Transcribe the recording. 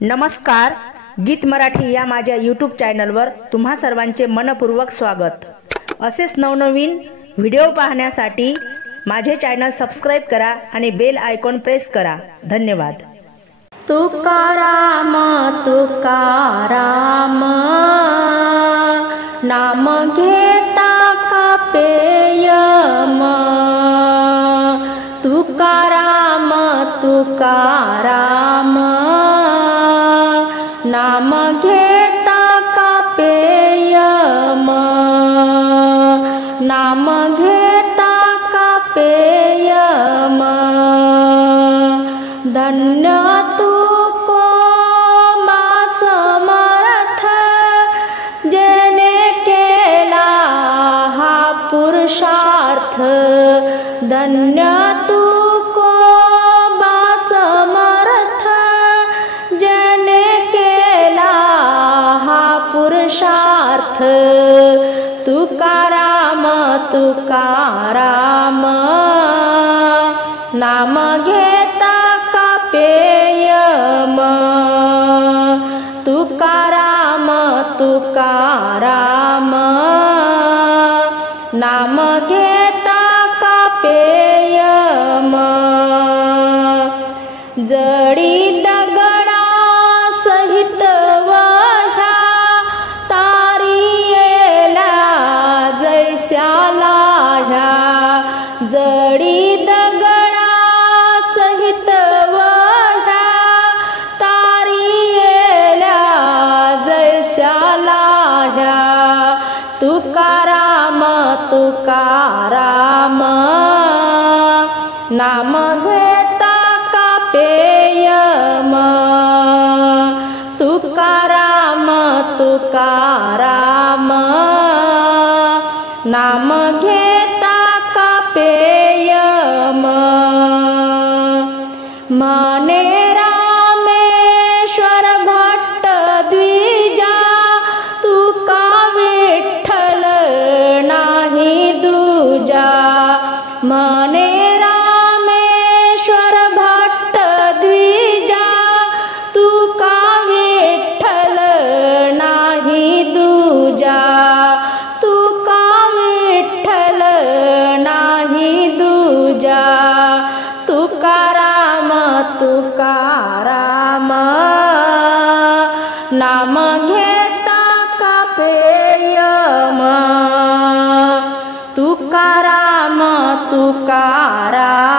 नमस्कार, गीत मराठी या माझ्या यूट्यूब चॅनलवर तुम्हा सर्वांचे मनपूर्वक स्वागत। असेच नवनवीन व्हिडिओ पाहण्यासाठी माझे चॅनल सबस्क्राइब करा आणि बेल आयकॉन प्रेस करा। धन्यवाद। तुकाराम तुकाराम नाम घेता कापेयम, तुकाराम तुकाराम नाम घेता कापेयम, नाम घेता कापेयम। धन्य तू को मा समर्थ, जेने केला हा पुरुषार्थ। धन्य तू को मा समर्थ, जेने केला हा पुरुषार्थ। तुकाराम तुकाराम नाम घेता कापेयम, तुकाराम तुकाराम नाम घेता कापेयम। जडी दगडा सहित वह्या, तारियेला जैस्याला ह्या। जडी दगडा सहित वह्या, तारियेला जैस्याला ह्या। तुकाराम तुकाराम नाम घेता कापेयम, तुकाराम तुकाराम नाम घेता कापेयम। माने रामेश्वर भट्ट द्विजा, तुका विठ्ठल नाही दूजा। माने रामेश्वर भट्ट द्विजा, तुका विठ्ठल नाही दूजा। तुका विठ्ठल नाही दूजा। तुकाराम तुकाराम नाम घेता कापेयम, तुकाराम तुकाराम